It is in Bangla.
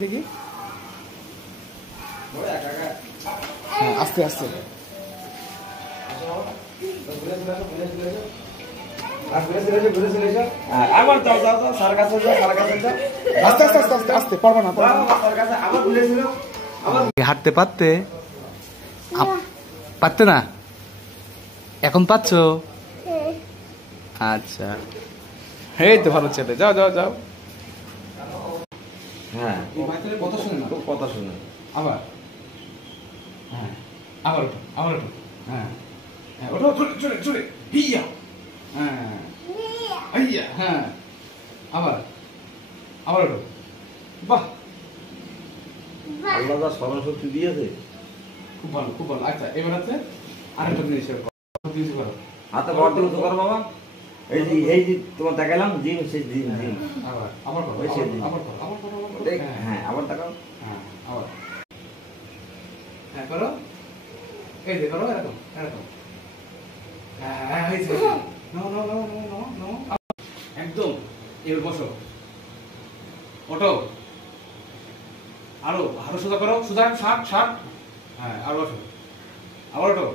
দেখি হ্যাঁ আস্তে আস্তে আবার যাও যাও যাও স্যার কাছে যাও স্যার কাছে যাও আস্তে আস্তে আস্তে আস্তে আস্তে পারবা না স্যার কাছে আবার ভুলেছিল আবার হাঁটতে পারতে পারতে না এখন পাচ্ছো আচ্ছা এই তো ভালো ছেলে যাও যাও যাও হ্যাঁ কথা শুনে না খুব কথা শুনে আবার হ্যাঁ আবার ওঠো আবার ওঠো হ্যাঁ হ্যাঁ ওঠো চলে চলে চলে হিয়া হ্যাঁ হিয়া হ্যাঁ আবার আবার ওঠো বাহ আল্লাহ যা স্মরণ শক্তি দিয়েছে খুব ভালো আচ্ছা এবার হচ্ছে আরেকটা জিনিস করো হাতে বড় দিকে উঁচু করো বাবা এই যে তোমার দেখালাম জিম সেই জিম জিম আবার আবার করো ওই সেই জিম আবার করো আবার করো আবার করো হ্যাঁ আবার দেখাও হ্যাঁ আবার হ্যাঁ করো এই যে করো এরকম এরকম হ্যাঁ হয়েছে no no no no no no একদম এবার বসো ওঠো আরো আরো সোজা করো সোজা ষাট হ্যাঁ আরো বসো আবার ওঠো